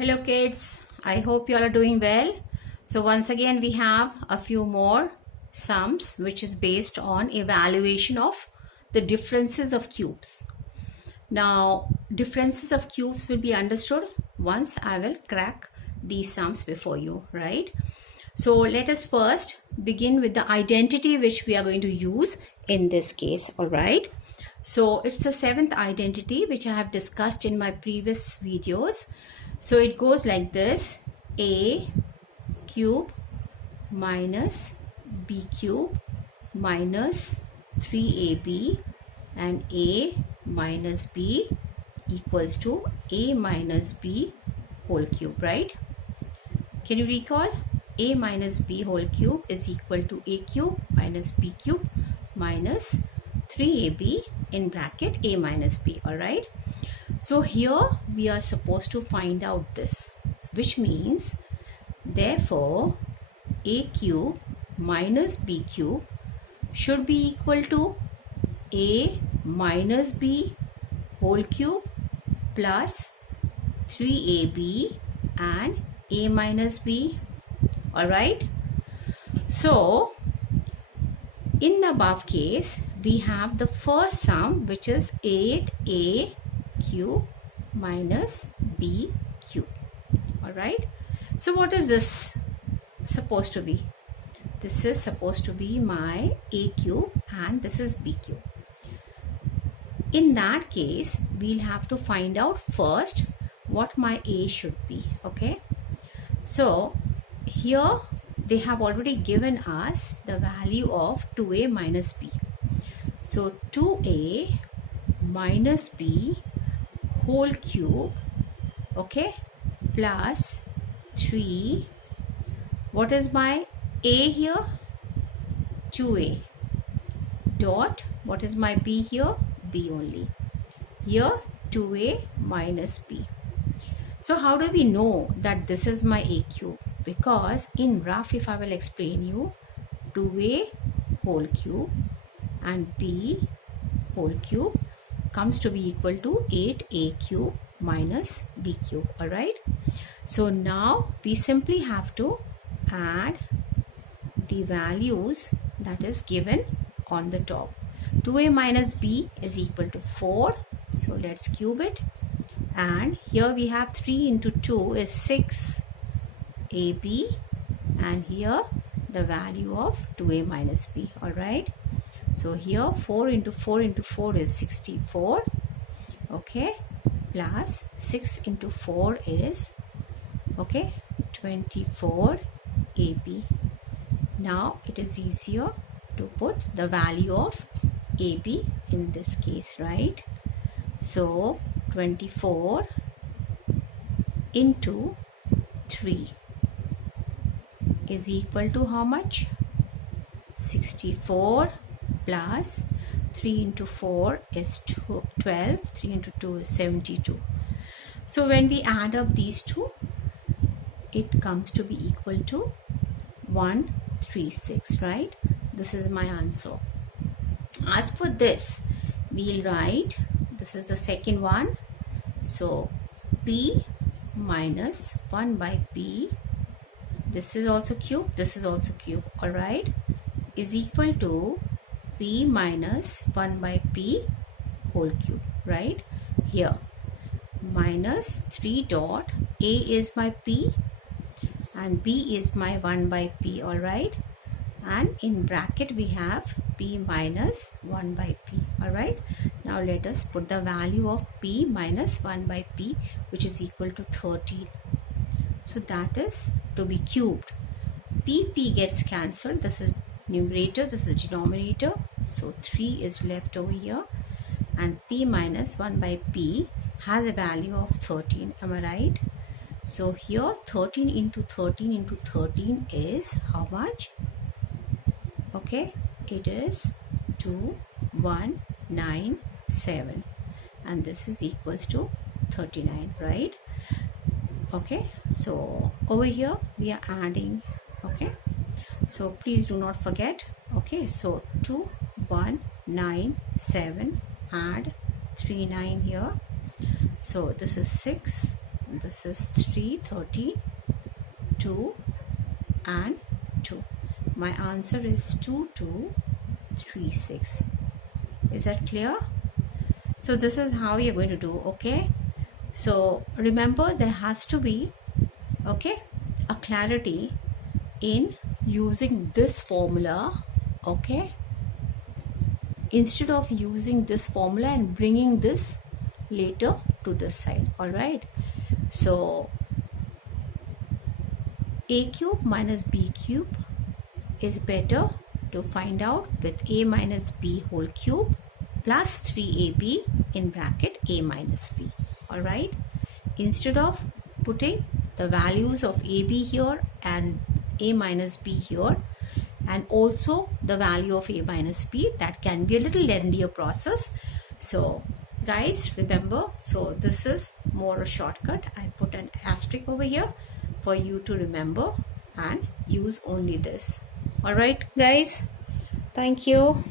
Hello kids, I hope you all are doing well. So once again we have a few more sums which is based on evaluation of the differences of cubes. Now differences of cubes will be understood once I will crack these sums before you, right? So let us first begin with the identity which we are going to use in this case, all right? So it's the seventh identity which I have discussed in my previous videos. So it goes like this: a cube minus b cube minus 3ab and a minus b equals to a minus b whole cube, right? Can you recall? A minus b whole cube is equal to a cube minus b cube minus 3ab in bracket a minus b, all right? So here we are supposed to find out this, which means therefore a cube minus b cube should be equal to a minus b whole cube plus 3ab and a minus b, all right? So in the above case we have the first sum, which is 8a cube minus b cube, all right? So what is this supposed to be? This is supposed to be my a cube and this is b cube. In that case we'll have to find out first what my a should be, okay? So here they have already given us the value of 2a minus b. So 2a minus b whole cube, okay, plus 3. What is my a here? 2a dot, what is my b here? B only. Here 2a minus b. So how do we know that this is my a cube? Because in rough, if I will explain you, 2a whole cube and b whole cube comes to be equal to 8a cube minus b cube, all right? So now we simply have to add the values that is given on the top. 2a minus b is equal to 4, so let's cube it, and here we have 3 into 2 is 6 ab, and here the value of 2a minus b, all right? So here 4 into 4 into 4 is 64, okay, plus 6 into 4 is, okay, 24 ab. Now it is easier to put the value of ab in this case, right? So 24 into 3 is equal to how much? 64 plus 3 into 4 is 12, 3 into 2 is 72. So when we add up these two, it comes to be equal to 136, right? This is my answer. As for this, we'll write, this is the second one, so p minus 1 by p, this is also cube, this is also cube, all right, is equal to p minus 1 by p whole cube, right? Here minus 3 dot, a is my p and b is my 1 by p, all right? And in bracket we have p minus 1 by p, all right? Now let us put the value of p minus 1 by p, which is equal to 13. So that is to be cubed. p gets cancelled. This is numerator, this is denominator, so 3 is left over here, and p minus 1 by p has a value of 13, am I right? So here 13 into 13 into 13 is how much? Okay, it is 2197, and this is equals to 39, right? Okay, so over here we are adding, okay, so please do not forget, okay? So 2197 add 39 here, so this is 6, this is 3, 30, 2 and 2. My answer is 2236. Is that clear? So this is how you're going to do. Okay, so remember, there has to be, okay, a clarity in using this formula, okay, instead of using this formula and bringing this later to this side. All right, so a cube minus b cube is better to find out with a minus b whole cube plus 3ab in bracket a minus b. All right, instead of putting the values of ab here and a minus b here and also the value of a minus b, that can be a little lengthier process. So guys, remember, so this is more a shortcut. I put an asterisk over here for you to remember and use only this. All right guys, thank you.